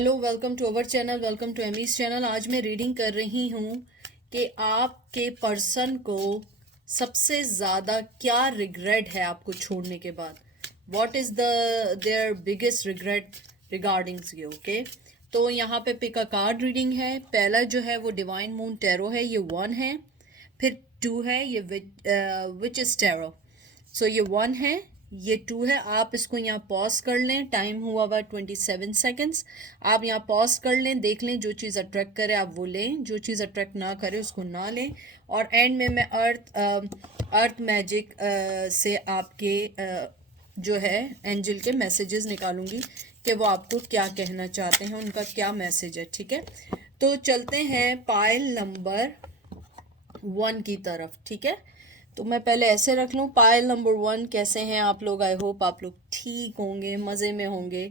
Hello, welcome to our channel, welcome to Amy's channel. आज मैं reading कर रही हूँ कि आपके पर्सन को सबसे ज़्यादा क्या रिग्रेट है आपको छोड़ने के बाद। What is the their biggest regret regardings you. Okay, तो यहाँ पे पिक अ कार्ड रीडिंग है। पहला जो है वो डिवाइन मून टैरो है, ये 1 है। फिर 2 है, ये विच इज़ टैरो। सो ये 1 है, ये 2 है। आप इसको यहाँ पॉज कर लें, टाइम हुआ हुआ 27 सेकेंड्स। आप यहाँ पॉज कर लें, देख लें, जो चीज़ अट्रैक्ट करे आप वो लें, जो चीज़ अट्रैक्ट ना करे उसको ना लें। और एंड में मैं अर्थ मैजिक से आपके जो है एंजल के मैसेजेस निकालूंगी कि वो आपको क्या कहना चाहते हैं, उनका क्या मैसेज है। ठीक है, तो चलते हैं पाइल नंबर 1 की तरफ। ठीक है, तो मैं पहले ऐसे रख लूँ। पाइल नंबर 1, कैसे हैं आप लोग? आई होप आप लोग ठीक होंगे, मज़े में होंगे।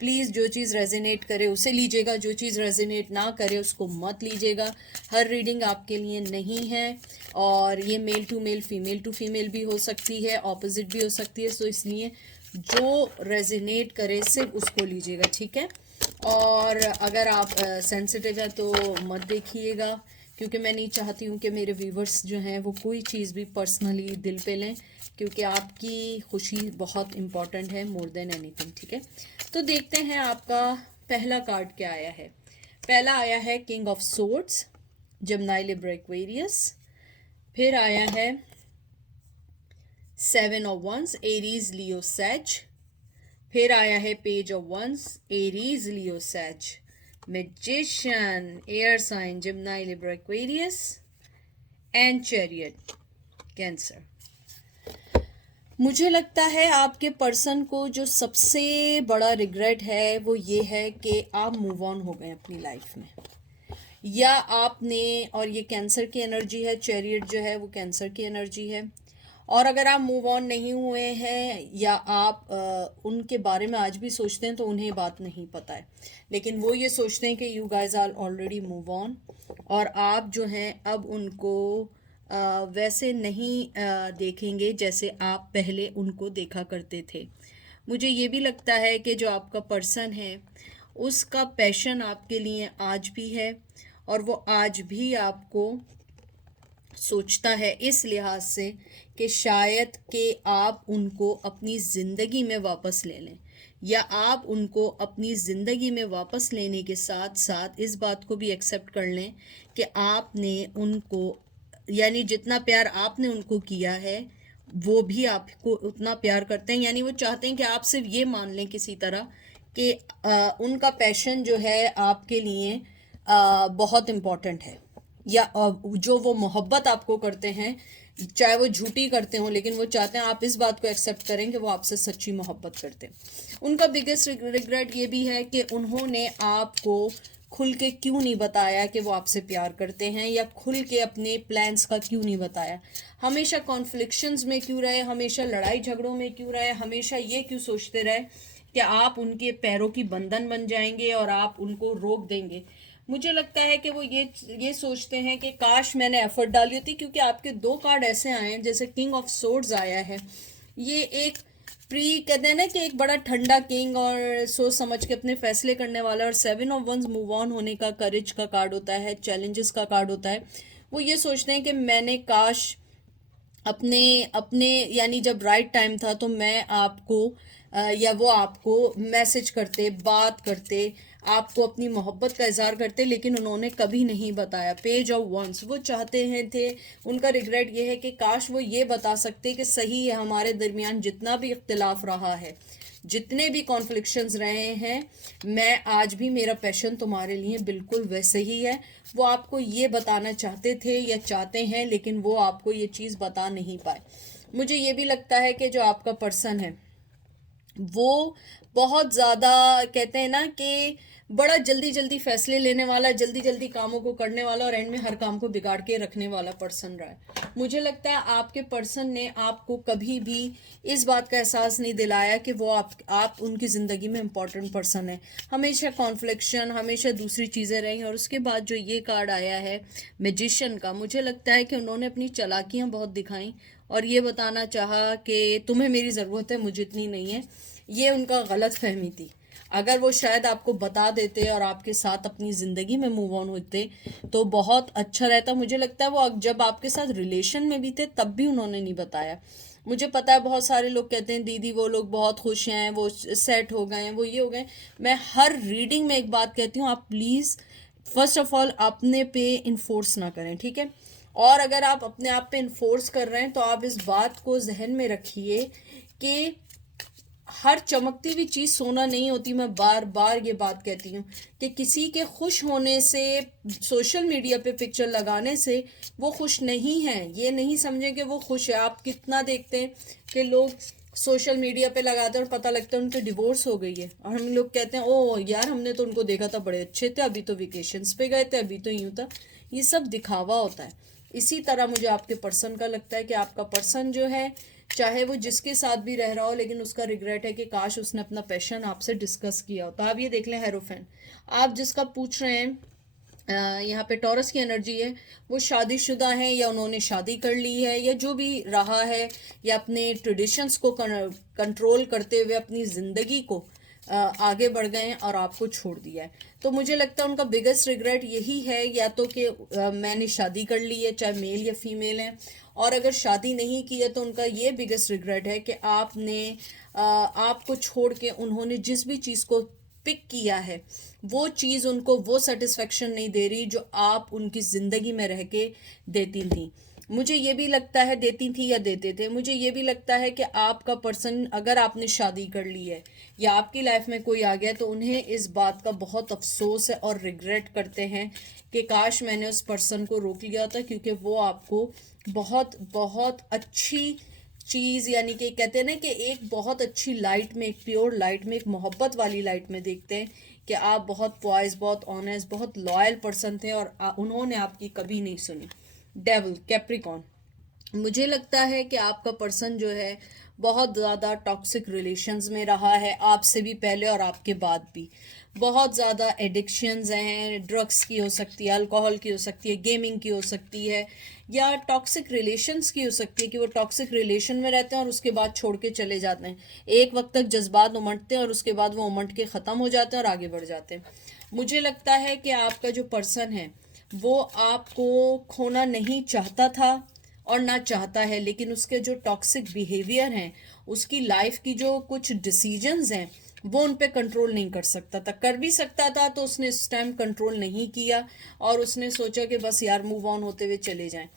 प्लीज़ जो चीज़ रेजोनेट करे उसे लीजिएगा, जो चीज़ रेजोनेट ना करे उसको मत लीजिएगा। हर रीडिंग आपके लिए नहीं है, और ये male to male, female to female भी हो सकती है, ऑपोजिट भी हो सकती है। सो इसलिए जो रेजोनेट करे सिर्फ उसको लीजिएगा। ठीक है, और अगर आप सेंसिटिव हैं तो मत देखिएगा, क्योंकि मैं नहीं चाहती हूँ कि मेरे व्यूवर्स जो हैं वो कोई चीज़ भी पर्सनली दिल पे लें, क्योंकि आपकी खुशी बहुत इम्पॉर्टेंट है, मोर देन एनीथिंग। ठीक है, तो देखते हैं आपका पहला कार्ड क्या आया है। पहला आया है king of swords, Gemini Libra Aquarius. फिर आया है 7 ऑफ वंस, एरीज लियो सैज। फिर आया है page of wands, Aries Leo Sag. Magician, air sign, Gemini Libra Aquarius and chariot, Cancer. मुझे लगता है आपके पर्सन को जो सबसे बड़ा रिग्रेट है वो ये है कि आप मूव ऑन हो गए अपनी लाइफ में, या आपने, और ये कैंसर की एनर्जी है, चैरियट जो है वो कैंसर की एनर्जी है। और अगर आप मूव ऑन नहीं हुए हैं, या आप उनके बारे में आज भी सोचते हैं, तो उन्हें बात नहीं पता है, लेकिन वो ये सोचते हैं कि you guys are already move on, और आप जो हैं अब उनको वैसे नहीं देखेंगे जैसे आप पहले उनको देखा करते थे। मुझे ये भी लगता है कि जो आपका पर्सन है उसका पैशन आपके लिए आज भी है, और वो आज भी आपको सोचता है इस लिहाज से कि शायद कि आप उनको अपनी ज़िंदगी में वापस ले लें, या आप उनको अपनी ज़िंदगी में वापस लेने के साथ साथ इस बात को भी एक्सेप्ट कर लें कि आपने उनको, यानी जितना प्यार आपने उनको किया है वो भी आपको उतना प्यार करते हैं। यानी वो चाहते हैं कि आप सिर्फ ये मान लें किसी तरह कि उनका पैशन जो है आपके लिए बहुत इम्पोर्टेंट है, या जो वो मोहब्बत आपको करते हैं, चाहे वो झूठी करते हों, लेकिन वो चाहते हैं आप इस बात को एक्सेप्ट करें कि वो आपसे सच्ची मोहब्बत करते हैं। उनका बिगेस्ट रिग्रेट ये भी है कि उन्होंने आपको खुल के क्यों नहीं बताया कि वो आपसे प्यार करते हैं, या खुल के अपने प्लान्स का क्यों नहीं बताया। हमेशा कॉन्फ्लिक्शंस में क्यों रहे, हमेशा लड़ाई झगड़ों में क्यों रहे, हमेशा ये क्यों सोचते रहे कि आप उनके पैरों की बंधन बन जाएंगे और आप उनको रोक देंगे। मुझे लगता है कि वो ये सोचते हैं कि काश मैंने एफर्ट डाली होती, क्योंकि आपके 2 कार्ड ऐसे आए हैं, जैसे किंग ऑफ सोर्ड्स आया है, ये एक प्री कहते हैं ना कि एक बड़ा ठंडा किंग और सोच समझ के अपने फैसले करने वाला, और 7 ऑफ वंस मूव ऑन होने का, करेज का कार्ड होता है, चैलेंजेस का कार्ड होता है। वो ये सोचते हैं कि मैंने काश अपने अपने यानी जब राइट टाइम था तो मैं आपको या वो आपको मैसेज करते, बात करते, आपको अपनी मोहब्बत का इजहार करते, लेकिन उन्होंने कभी नहीं बताया। पेज ऑफ वंस, वो चाहते हैं थे, उनका रिग्रेट ये है कि काश वो ये बता सकते कि सही है, हमारे दरमियान जितना भी इख्तिलाफ रहा है, जितने भी कॉन्फ्लिक्शंस रहे हैं, मैं आज भी, मेरा पैशन तुम्हारे लिए बिल्कुल वैसे ही है। वो आपको ये बताना चाहते थे या चाहते हैं, लेकिन वो आपको ये चीज़ बता नहीं पाए। मुझे ये भी लगता है कि जो आपका पर्सन है वो बहुत ज़्यादा, कहते हैं ना कि बड़ा जल्दी जल्दी फैसले लेने वाला, जल्दी जल्दी कामों को करने वाला, और एंड में हर काम को बिगाड़ के रखने वाला पर्सन रहा है। मुझे लगता है आपके पर्सन ने आपको कभी भी इस बात का एहसास नहीं दिलाया कि वो आप उनकी ज़िंदगी में इम्पोर्टेंट पर्सन है। हमेशा कॉन्फ्लिक्शन, हमेशा दूसरी चीज़ें रहीं। और उसके बाद जो ये कार्ड आया है मैजिशियन का, मुझे लगता है कि उन्होंने अपनी चालाकियाँ बहुत दिखाई और ये बताना चाहा कि तुम्हें मेरी ज़रूरत है, मुझे इतनी नहीं है। ये उनका गलत फहमी थी। अगर वो शायद आपको बता देते और आपके साथ अपनी ज़िंदगी में मूव ऑन होते तो बहुत अच्छा रहता। मुझे लगता है वो जब आपके साथ रिलेशन में भी थे तब भी उन्होंने नहीं बताया। मुझे पता है बहुत सारे लोग कहते हैं दीदी वो लोग बहुत खुश हैं, वो सेट हो गए हैं, वो ये हो गए। मैं हर रीडिंग में एक बात कहती हूँ, आप प्लीज़ फर्स्ट ऑफ ऑल अपने पे इन्फोर्स ना करें, ठीक है। और अगर आप अपने आप पे इन्फोर्स कर रहे हैं तो आप इस बात को जहन में रखिए कि हर चमकती हुई चीज़ सोना नहीं होती। मैं बार बार ये बात कहती हूँ कि किसी के खुश होने से, सोशल मीडिया पे पिक्चर लगाने से वो खुश नहीं है। ये नहीं समझें कि वो खुश है। आप कितना देखते हैं कि लोग सोशल मीडिया पे लगाते हैं और पता लगता है उनके डिवोर्स हो गई है, और हम लोग कहते हैं ओ यार हमने तो उनको देखा था बड़े अच्छे थे, अभी तो वेकेशंस पे गए थे, अभी तो यूँ था। ये सब दिखावा होता है। इसी तरह मुझे आपके पर्सन का लगता है कि आपका पर्सन जो है, चाहे वो जिसके साथ भी रह रहा हो, लेकिन उसका रिग्रेट है कि काश उसने अपना पैशन आपसे डिस्कस किया हो। तो आप ये देख लें हेरोफेन, आप जिसका पूछ रहे हैं, यहाँ पे टॉरस की एनर्जी है, वो शादीशुदा है या उन्होंने शादी कर ली है या जो भी रहा है, या अपने ट्रेडिशंस को कंट्रोल करते हुए अपनी ज़िंदगी को आगे बढ़ गए हैं और आपको छोड़ दिया है। तो मुझे लगता है उनका बिगेस्ट रिग्रेट यही है, या तो कि मैंने शादी कर ली है, चाहे मेल या फीमेल है, और अगर शादी नहीं की है तो उनका ये बिगेस्ट रिग्रेट है कि आपको छोड़ के उन्होंने जिस भी चीज़ को पिक किया है वो चीज़ उनको वो सेटिस्फेक्शन नहीं दे रही जो आप उनकी ज़िंदगी में रह के देती थी। मुझे ये भी लगता है, देती थी या देते थे, मुझे ये भी लगता है कि आपका पर्सन, अगर आपने शादी कर ली है या आपकी लाइफ में कोई आ गया, तो उन्हें इस बात का बहुत अफसोस है और रिग्रेट करते हैं कि काश मैंने उस पर्सन को रोक लिया था, क्योंकि वो आपको बहुत बहुत अच्छी चीज़, यानी कि कहते हैं ना कि एक बहुत अच्छी लाइट में, एक प्योर लाइट में, एक मोहब्बत वाली लाइट में देखते हैं कि आप बहुत वाइज, बहुत ऑनेस्ट, बहुत लॉयल पर्सन थे और उन्होंने आपकी कभी नहीं सुनी। डेविल कैप्रिकॉन, मुझे लगता है कि आपका पर्सन जो है बहुत ज़्यादा टॉक्सिक रिलेशंस में रहा है, आपसे भी पहले और आपके बाद भी। बहुत ज़्यादा एडिक्शंस हैं, ड्रग्स की हो सकती है, अल्कोहल की हो सकती है, गेमिंग की हो सकती है, या टॉक्सिक रिलेशंस की हो सकती है कि वो टॉक्सिक रिलेशन में रहते हैं और उसके बाद छोड़ के चले जाते हैं। एक वक्त तक जज्बात उमड़ते हैं और उसके बाद वो उमड़ के ख़त्म हो जाते हैं और आगे बढ़ जाते हैं। मुझे लगता है कि आपका जो पर्सन है वो आपको खोना नहीं चाहता था और ना चाहता है, लेकिन उसके जो टॉक्सिक बिहेवियर हैं, उसकी लाइफ की जो कुछ डिसीजंस हैं, वो उन पे कंट्रोल नहीं कर सकता था। कर भी सकता था तो उसने इस टाइम कंट्रोल नहीं किया और उसने सोचा कि बस यार मूव ऑन होते हुए चले जाएं।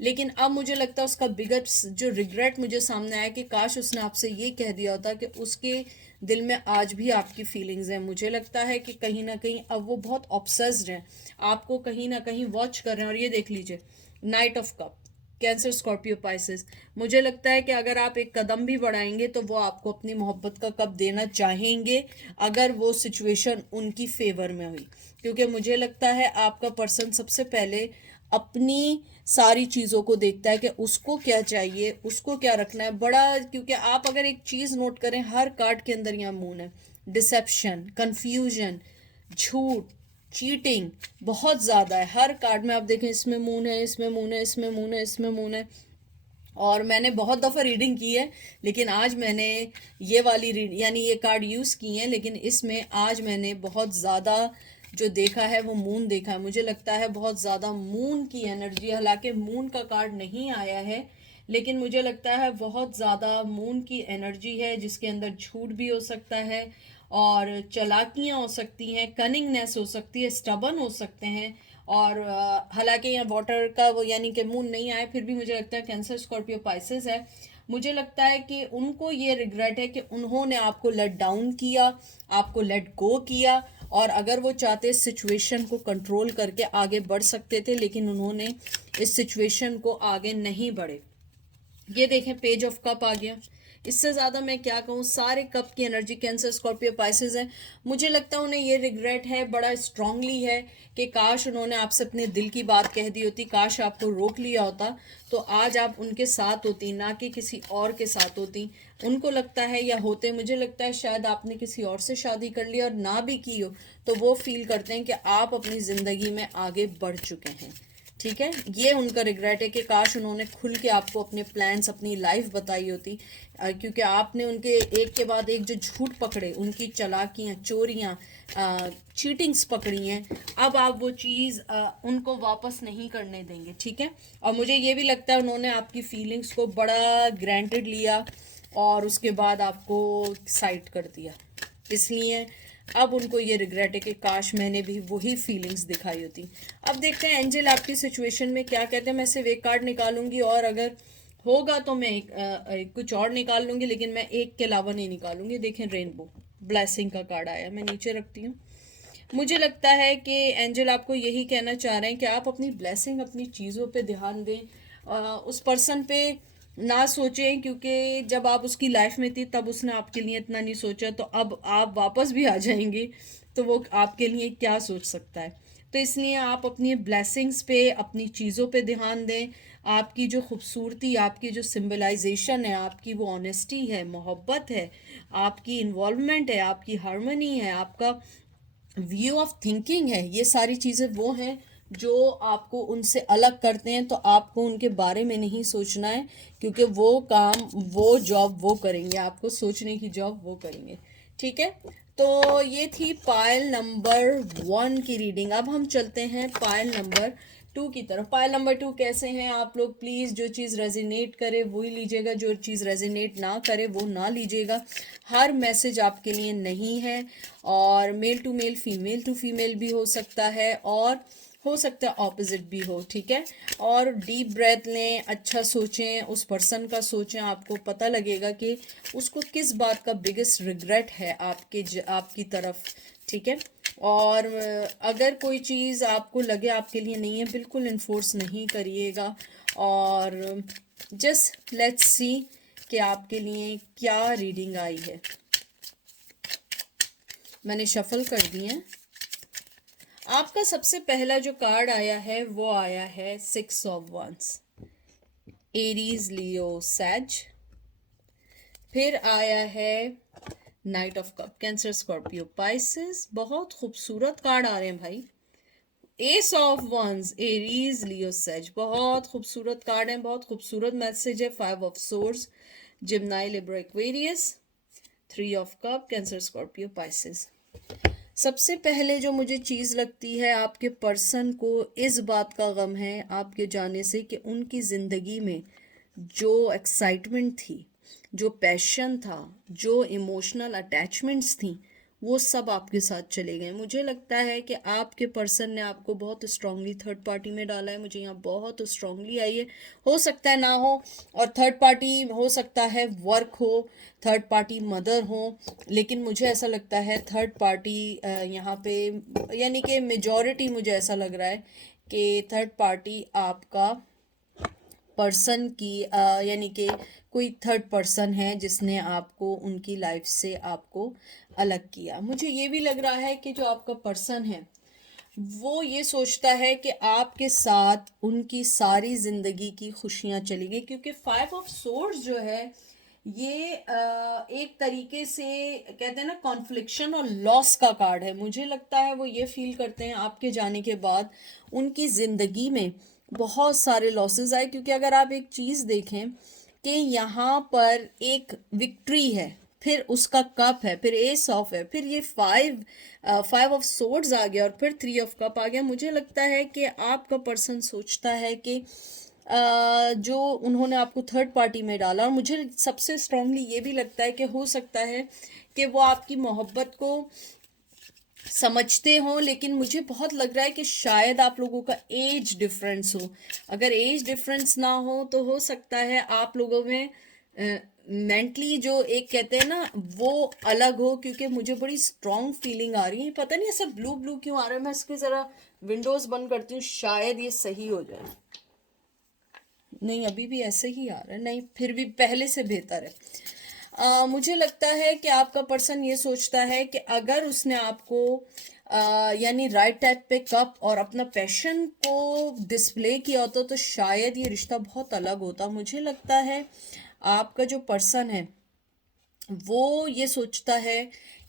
लेकिन अब मुझे लगता है उसका बिगेस्ट जो रिग्रेट मुझे सामने आया कि काश उसने आपसे ये कह दिया होता कि उसके दिल में आज भी आपकी फीलिंग्स हैं। मुझे लगता है कि कहीं ना कहीं अब वो बहुत ऑब्सेस्ड हैं, आपको कहीं ना कहीं वॉच कर रहे हैं। और ये देख लीजिए, night of cups, Cancer, Scorpio, Pisces. मुझे लगता है कि अगर आप एक कदम भी बढ़ाएंगे तो वो आपको अपनी मोहब्बत का कप देना चाहेंगे, अगर वो सिचुएशन उनकी फेवर में हुई। क्योंकि मुझे लगता है आपका पर्सन सबसे पहले अपनी सारी चीज़ों को देखता है कि उसको क्या चाहिए, उसको क्या रखना है बड़ा। क्योंकि आप अगर एक चीज़ नोट करें, हर कार्ड के अंदर यहाँ मून है। डिसेप्शन, कन्फ्यूजन, झूठ, चीटिंग बहुत ज़्यादा है हर कार्ड में। आप देखें, इसमें मून है, इसमें मून है, इसमें मून है, इसमें मून है। और मैंने बहुत दफ़ा रीडिंग की है, लेकिन आज मैंने ये वाली यानी ये कार्ड यूज़ की हैं, लेकिन इसमें आज मैंने बहुत ज़्यादा जो देखा है वो मून देखा है। मुझे लगता है बहुत ज़्यादा मून की एनर्जी, हालांकि मून का कार्ड नहीं आया है, लेकिन मुझे लगता है बहुत ज़्यादा मून की एनर्जी है, जिसके अंदर झूठ भी हो सकता है और चालाकियाँ हो सकती हैं, कनिंगनेस हो सकती है, स्टबन हो सकते हैं। और हालांकि यहाँ वाटर का वो यानी कि मून नहीं आया, फिर भी मुझे लगता है कैंसर, स्कॉर्पियो, पाइसेस है। मुझे लगता है कि उनको ये रिग्रेट है कि उन्होंने आपको लेट डाउन किया, आपको लेट गो किया, और अगर वो चाहते सिचुएशन को कंट्रोल करके आगे बढ़ सकते थे, लेकिन उन्होंने इस सिचुएशन को आगे नहीं बढ़े। ये देखें, पेज ऑफ कप आ गया। इससे ज़्यादा मैं क्या कहूँ, सारे कप की एनर्जी कैंसर, स्कॉर्पियो, पाइसेस है। मुझे लगता है उन्हें ये रिग्रेट है, बड़ा स्ट्रांगली है, कि काश उन्होंने आपसे अपने दिल की बात कह दी होती, काश आपको रोक लिया होता तो आज आप उनके साथ होती, ना कि किसी और के साथ होती। उनको लगता है या होते, मुझे लगता है शायद आपने किसी और से शादी कर ली और ना भी की हो तो वो फील करते हैं कि आप अपनी ज़िंदगी में आगे बढ़ चुके हैं। ठीक है, ये उनका रिग्रेट है कि काश उन्होंने खुल के आपको अपने प्लान्स, अपनी लाइफ बताई होती, क्योंकि आपने उनके एक के बाद एक जो झूठ पकड़े, उनकी चालाकियाँ, चोरियाँ, चीटिंग्स पकड़ी हैं, अब आप वो चीज़ उनको वापस नहीं करने देंगे। ठीक है, और मुझे ये भी लगता है उन्होंने आपकी फीलिंग्स को बड़ा ग्रांटेड लिया और उसके बाद आपको साइड कर दिया, इसलिए अब उनको ये रिग्रेट है कि काश मैंने भी वही फीलिंग्स दिखाई होती। अब देखते हैं एंजल आपकी सिचुएशन में क्या कहते हैं। मैं सिर्फ एक कार्ड निकालूंगी और अगर होगा तो मैं कुछ और निकाल लूंगी, लेकिन मैं एक के अलावा नहीं निकालूंगी। देखें, रेनबो ब्लेसिंग का कार्ड आया, मैं नीचे रखती हूँ। मुझे लगता है कि एंजल आपको यही कहना चाह रहे हैं कि आप अपनी ब्लेसिंग, अपनी चीज़ों पे ध्यान दें, उस पर्सन पे ना सोचें, क्योंकि जब आप उसकी लाइफ में थी तब उसने आपके लिए इतना नहीं सोचा, तो अब आप वापस भी आ जाएंगे तो वो आपके लिए क्या सोच सकता है। तो इसलिए आप अपनी ब्लेसिंग्स पे, अपनी चीज़ों पे ध्यान दें। आपकी जो खूबसूरती, आपकी जो सिंबलाइजेशन है, आपकी वो ऑनेस्टी है, मोहब्बत है, आपकी इन्वॉल्वमेंट है, आपकी हार्मनी है, आपका व्यू ऑफ थिंकिंग है, ये सारी चीज़ें वो हैं जो आपको उनसे अलग करते हैं। तो आपको उनके बारे में नहीं सोचना है, क्योंकि वो काम, वो जॉब वो करेंगे, आपको सोचने की जॉब वो करेंगे। ठीक है, तो ये थी पायल नंबर 1 की रीडिंग। अब हम चलते हैं पायल नंबर 2 की तरफ। पायल नंबर 2 कैसे हैं आप लोग? प्लीज़ जो चीज़ रेजिनेट करे वही लीजिएगा, जो चीज़ रेजिनेट ना करे वो ना लीजिएगा। हर मैसेज आपके लिए नहीं है, और male to male, female to female भी हो सकता है, और हो सकता है ऑपोजिट भी हो। ठीक है, और डीप ब्रेथ लें, अच्छा सोचें, उस पर्सन का सोचें, आपको पता लगेगा कि उसको किस बात का बिगेस्ट रिग्रेट है आपकी तरफ। ठीक है, और अगर कोई चीज़ आपको लगे आपके लिए नहीं है, बिल्कुल इन्फोर्स नहीं करिएगा, और जस्ट लेट्स सी कि आपके लिए क्या रीडिंग आई है। मैंने शफल कर दी है। आपका सबसे पहला जो कार्ड आया है वो आया है 6 ऑफ वंस, एरीज, लियो, सैज। फिर आया है night of cups, Cancer, Scorpio, Pisces. बहुत खूबसूरत कार्ड आ रहे हैं भाई। S of wands, Aries, Leo, सैज, बहुत खूबसूरत कार्ड है, बहुत खूबसूरत मैसेज है। 5 of swords, Gemini, Libra, Aquarius. 3 of cups, Cancer, Scorpio, Pisces. सबसे पहले जो मुझे चीज़ लगती है, आपके पर्सन को इस बात का गम है आपके जाने से कि उनकी ज़िंदगी में जो एक्साइटमेंट थी, जो पैशन था, जो इमोशनल अटैचमेंट्स थी, वो सब आपके साथ चले गए। मुझे लगता है कि आपके पर्सन ने आपको बहुत स्ट्रांगली थर्ड पार्टी में डाला है। मुझे यहाँ बहुत स्ट्रांगली आई है, हो सकता है ना हो, और थर्ड पार्टी हो सकता है वर्क हो, थर्ड पार्टी मदर हो, लेकिन मुझे ऐसा लगता है थर्ड पार्टी यहाँ पे, यानी कि मेजॉरिटी मुझे ऐसा लग रहा है कि थर्ड पार्टी आपका पर्सन की, यानी कि कोई थर्ड पर्सन है जिसने आपको उनकी लाइफ से आपको अलग किया। मुझे ये भी लग रहा है कि जो आपका पर्सन है वो ये सोचता है कि आपके साथ उनकी सारी ज़िंदगी की खुशियाँ चली गई, क्योंकि 5 ऑफ सोर्ड्स जो है ये एक तरीके से कहते हैं ना, कॉन्फ्लिक्शन और लॉस का कार्ड है। मुझे लगता है वो ये फील करते हैं आपके जाने के बाद उनकी ज़िंदगी में बहुत सारे लॉसेस आए, क्योंकि अगर आप एक चीज़ देखें कि यहाँ पर एक विक्ट्री है, फिर उसका कप है, फिर एस ऑफ है, फिर ये 5 ऑफ सोर्ड्स आ गया, और फिर 3 ऑफ कप आ गया। मुझे लगता है कि आपका पर्सन सोचता है कि जो उन्होंने आपको थर्ड पार्टी में डाला, और मुझे सबसे स्ट्रांगली ये भी लगता है कि हो सकता है कि वो आपकी मोहब्बत को समझते हो, लेकिन मुझे बहुत लग रहा है कि शायद आप लोगों का एज डिफरेंस हो। अगर एज डिफरेंस ना हो तो हो सकता है आप लोगों में मेंटली जो एक कहते हैं ना वो अलग हो, क्योंकि मुझे बड़ी स्ट्रॉन्ग फीलिंग आ रही है। पता नहीं ऐसा ब्लू ब्लू क्यों आ रहा है। मैं इसके ज़रा विंडोज़ बंद करती हूँ, शायद ये सही हो जाए। नहीं, अभी भी ऐसे ही आ रहा है। नहीं, फिर भी पहले से बेहतर है। मुझे लगता है कि आपका पर्सन ये सोचता है कि अगर उसने आपको यानी राइट टाइप पे कप और अपना पैशन को डिस्प्ले किया होता तो शायद ये रिश्ता बहुत अलग होता। मुझे लगता है आपका जो पर्सन है वो ये सोचता है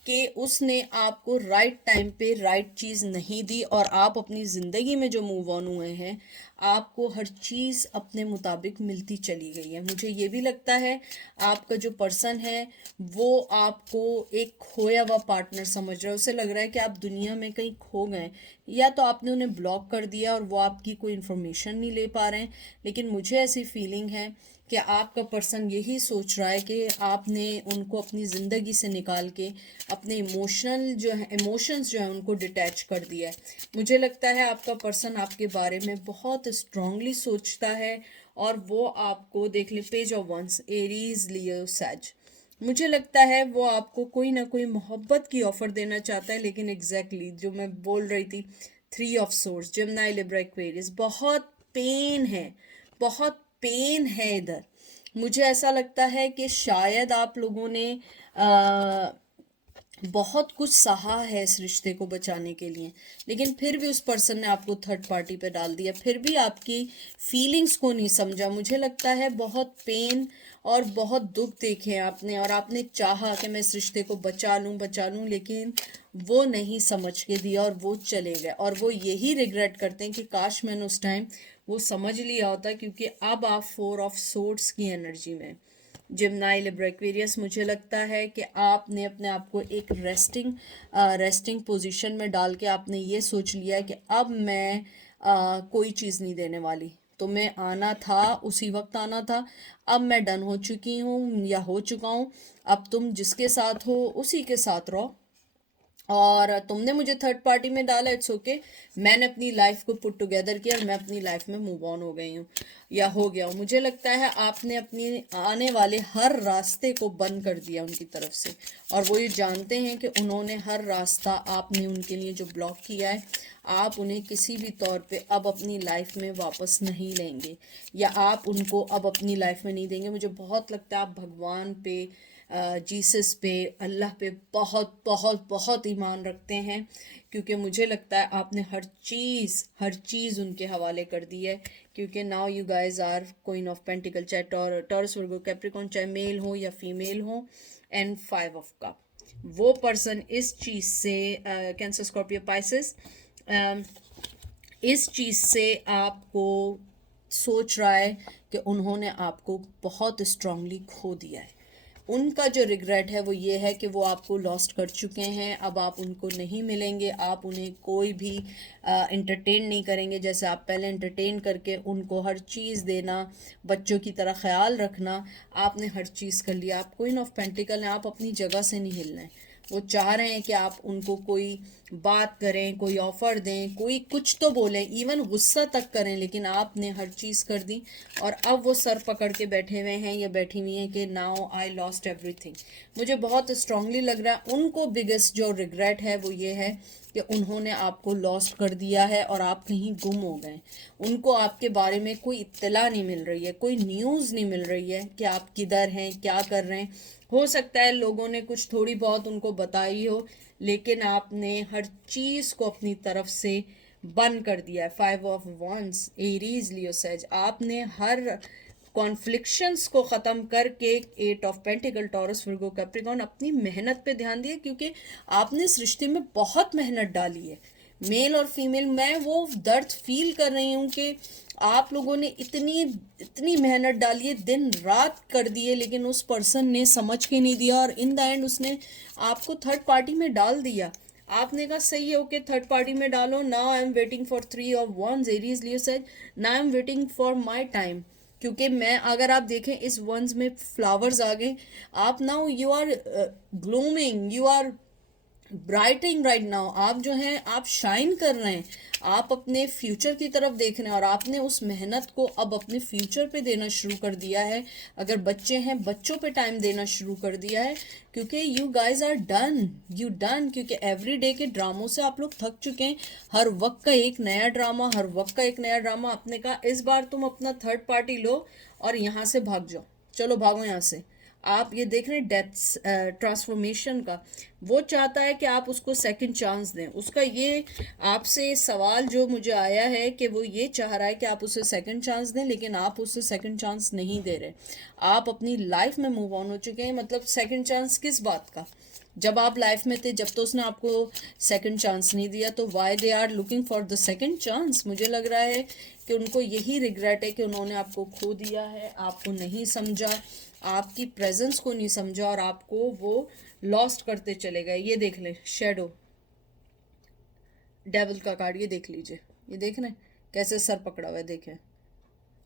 कि उसने आपको राइट टाइम पे राइट चीज़ नहीं दी, और आप अपनी ज़िंदगी में जो मूव ऑन हुए हैं, आपको हर चीज़ अपने मुताबिक मिलती चली गई है। मुझे ये भी लगता है आपका जो पर्सन है वो आपको एक खोया हुआ पार्टनर समझ रहा है। उसे लग रहा है कि आप दुनिया में कहीं खो गए, या तो आपने उन्हें ब्लॉक कर दिया और वो आपकी कोई इन्फॉर्मेशन नहीं ले पा रहे हैं। लेकिन मुझे ऐसी फीलिंग है कि आपका पर्सन यही सोच रहा है कि आपने उनको अपनी ज़िंदगी से निकाल के अपने इमोशंस जो है उनको डिटैच कर दिया है। मुझे लगता है आपका पर्सन आपके बारे में बहुत स्ट्रांगली सोचता है, और वो आपको देख ले, page of wands, Aries, Leo, सैज। मुझे लगता है वो आपको कोई ना कोई मोहब्बत की ऑफर देना चाहता है, लेकिन एग्जैक्टली जो मैं बोल रही थी, three of source, Gemini, Libra, Aquarius, बहुत पेन है, बहुत पेन है इधर। मुझे ऐसा लगता है कि शायद आप लोगों ने बहुत कुछ सहा है इस रिश्ते को बचाने के लिए, लेकिन फिर भी उस पर्सन ने आपको थर्ड पार्टी पे डाल दिया, फिर भी आपकी फीलिंग्स को नहीं समझा। मुझे लगता है बहुत पेन और बहुत दुख देखे आपने, और आपने चाहा कि मैं इस रिश्ते को बचा लूं, लेकिन वो नहीं समझ के दिया और वो चले गए। और वो यही रिग्रेट करते हैं कि काश मैंने उस टाइम वो समझ लिया होता, क्योंकि अब आप फोर ऑफ सोर्ड्स की एनर्जी में, जिम्नाई, लिब्रा, एक्वेरियस, मुझे लगता है कि आपने अपने आप को एक रेस्टिंग पोजीशन में डाल के आपने ये सोच लिया है कि अब मैं कोई चीज़ नहीं देने वाली। तो मैं आना था उसी वक्त आना था, अब मैं डन हो चुकी हूँ या हो चुका हूँ। अब तुम जिसके साथ हो उसी के साथ रहो, और तुमने मुझे थर्ड पार्टी में डाला, इट्स ओके। मैंने अपनी लाइफ को पुट टुगेदर किया और मैं अपनी लाइफ में मूव ऑन हो गई हूँ या हो गया हूँ। मुझे लगता है आपने अपनी आने वाले हर रास्ते को बंद कर दिया उनकी तरफ से, और वो ये जानते हैं कि उन्होंने हर रास्ता आपने उनके लिए जो ब्लॉक किया है, आप उन्हें किसी भी तौर पे अब अपनी लाइफ में वापस नहीं लेंगे, या आप उनको अब अपनी लाइफ में नहीं देंगे। मुझे बहुत लगता है आप भगवान पे, जीसस पे, अल्लाह पे बहुत बहुत बहुत ईमान रखते हैं, क्योंकि मुझे लगता है आपने हर चीज़ उनके हवाले कर दी है। क्योंकि now you guys are queen of pentacle, चाहे टॉरस, वर्गो, कैप्रिकॉर्न, चाहे मेल हो या फीमेल हो, एंड फाइव ऑफ कप। वो पर्सन इस चीज़ से, कैंसर, स्कॉर्पियो, पाइसेस, इस चीज़ से आपको सोच रहा है कि उन्होंने आपको बहुत स्ट्रांगली खो दिया है। उनका जो रिग्रेट है वो ये है कि वो आपको लॉस्ट कर चुके हैं, अब आप उनको नहीं मिलेंगे, आप उन्हें कोई भी इंटरटेन नहीं करेंगे जैसे आप पहले इंटरटेन करके उनको हर चीज़ देना, बच्चों की तरह ख्याल रखना, आपने हर चीज़ कर लिया। आप क्वीन ऑफ पेंटिकल हैं, आप अपनी जगह से नहीं हिलना है। वो चाह रहे हैं कि आप उनको कोई बात करें, कोई ऑफ़र दें, कोई कुछ तो बोलें, इवन गुस्सा तक करें, लेकिन आपने हर चीज़ कर दी, और अब वो सर पकड़ के बैठे हुए हैं या बैठी हुई हैं कि नाउ आई लॉस्ट एवरीथिंग। मुझे बहुत स्ट्रांगली लग रहा है उनको बिगेस्ट जो रिग्रेट है वो ये है कि उन्होंने आपको लॉस्ट कर दिया है और आप कहीं गुम हो गए। उनको आपके बारे में कोई इत्तला नहीं मिल रही है, कोई न्यूज़ नहीं मिल रही है कि आप किधर हैं, क्या कर रहे हैं। हो सकता है लोगों ने कुछ थोड़ी बहुत उनको बताई हो, लेकिन आपने हर चीज़ को अपनी तरफ से बंद कर दिया है। Five of wands, Aries, Leo, Sag, आपने हर कॉन्फ्लिक्शंस को ख़त्म करके, eight of pentacle, Taurus, Virgo, Capricorn, अपनी मेहनत पे ध्यान दिया, क्योंकि आपने इस रिश्ते में बहुत मेहनत डाली है। मेल और फीमेल, मैं वो दर्द फील कर रही हूँ कि आप लोगों ने इतनी इतनी मेहनत डाली है, दिन रात कर दिए, लेकिन उस पर्सन ने समझ के नहीं दिया, और इन द एंड उसने आपको थर्ड पार्टी में डाल दिया। आपने कहा सही है, ओके, थर्ड पार्टी में डालो। Now I am waiting for three of wands, Aries, Leo, Sag, now I am waiting for my time. क्योंकि मैं, अगर आप देखें इस वंस में फ्लावर्स आ गए, आप now you are blooming, you are brightening right now, आप जो हैं आप शाइन कर रहे हैं, आप अपने फ्यूचर की तरफ देख रहे हैं, और आपने उस मेहनत को अब अपने फ्यूचर पे देना शुरू कर दिया है। अगर बच्चे हैं, बच्चों पे टाइम देना शुरू कर दिया है, क्योंकि you guys are done, you done, क्योंकि एवरी डे के ड्रामों से आप लोग थक चुके हैं। हर वक्त का एक नया ड्रामा, हर वक्त का एक नया ड्रामा। आपने कहा इस बार तुम अपना थर्ड पार्टी लो और यहाँ से भाग जाओ, चलो भागो यहाँ से। आप ये देख रहे हैं डेथ्स, ट्रांसफॉर्मेशन का, वो चाहता है कि आप उसको सेकंड चांस दें। उसका ये आपसे सवाल जो मुझे आया है कि वो ये चाह रहा है कि आप उसे सेकंड चांस दें, लेकिन आप उसे सेकंड चांस नहीं दे रहे। आप अपनी लाइफ में मूव ऑन हो चुके हैं, मतलब सेकंड चांस किस बात का? जब आप लाइफ में थे, जब तो उसने आपको सेकंड चांस नहीं दिया, तो why they are looking for the second chance? मुझे लग रहा है कि उनको यही रिग्रेट है कि उन्होंने आपको खो दिया है, आपको नहीं समझा, आपकी प्रेजेंस को नहीं समझा और आपको वो लॉस्ट करते चले गए। ये देख लें शेडो, डेविल का कार्ड, ये देख लीजिए, ये देख रहे हैं कैसे सर पकड़ा हुआ है, देखें।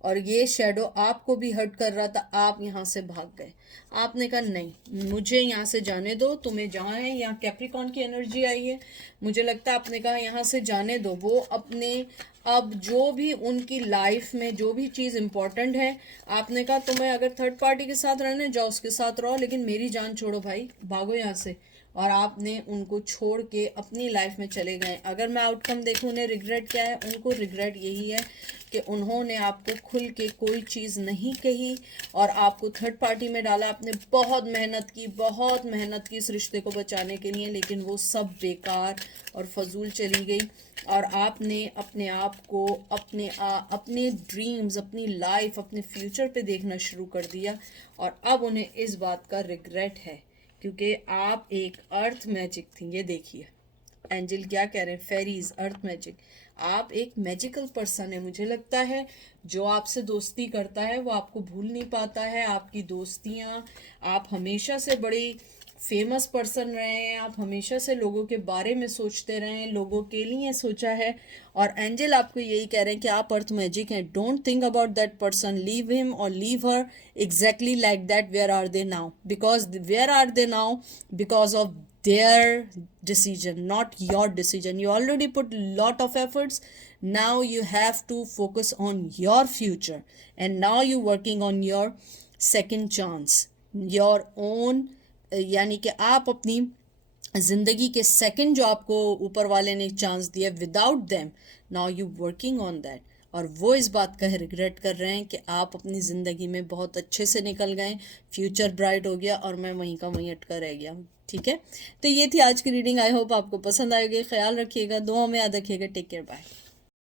और ये शेडो आपको भी हर्ट कर रहा था, आप यहाँ से भाग गए। आपने कहा नहीं, मुझे यहाँ से जाने दो, तुम्हें जहाँ है, यहाँ कैप्रिकॉन की एनर्जी आई है, मुझे लगता है आपने कहा यहाँ से जाने दो। वो अपने अब जो भी उनकी लाइफ में जो भी चीज़ इंपॉर्टेंट है, आपने कहा तुम्हें अगर थर्ड पार्टी के साथ रहने जाओ, उसके साथ रहो, लेकिन मेरी जान छोड़ो भाई, भागो यहाँ से। और आपने उनको छोड़ के अपनी लाइफ में चले गए। अगर मैं आउटकम देखूँ, उन्हें रिग्रेट क्या है? उनको रिग्रेट यही है कि उन्होंने आपको खुल के कोई चीज़ नहीं कही और आपको थर्ड पार्टी में डाला। आपने बहुत मेहनत की इस रिश्ते को बचाने के लिए, लेकिन वो सब बेकार और फजूल चली गई। और आपने अपने आप को अपने ड्रीम्स, अपनी लाइफ, अपने फ्यूचर पे देखना शुरू कर दिया और अब उन्हें इस बात का रिग्रेट है, क्योंकि आप एक अर्थ मैजिक थी। ये देखिए एंजल क्या कह रहे हैं, फेरीज, अर्थ मैजिक। आप एक मैजिकल पर्सन है। मुझे लगता है जो आपसे दोस्ती करता है वो आपको भूल नहीं पाता है। आपकी दोस्तियां, आप हमेशा से बड़ी फेमस पर्सन रहे हैं, आप हमेशा से लोगों के बारे में सोचते रहे हैं, लोगों के लिए सोचा है। और एंजल आपको यही कह रहे हैं कि आप अर्थ मैजिक हैं। Don't think about that person, leave him और leave her exactly like that. Where are they now? Where are they now? Because of their decision, not your decision. You already put lot of efforts. Now you have to focus on your future, and now you working on your second chance, your own, यानी कि आप अपनी जिंदगी के second जो आपको ऊपर वाले ने चांस दिया, without them now you working on that. और वो इस बात का रिग्रेट कर रहे हैं कि आप अपनी ज़िंदगी में बहुत अच्छे से निकल गए, फ्यूचर ब्राइट हो गया और मैं वहीं का वहीं अटका रह गया। ठीक है, तो ये थी आज की रीडिंग। आई होप आपको पसंद आएगी। ख्याल रखिएगा, दुआ में याद रखिएगा। Take care, bye.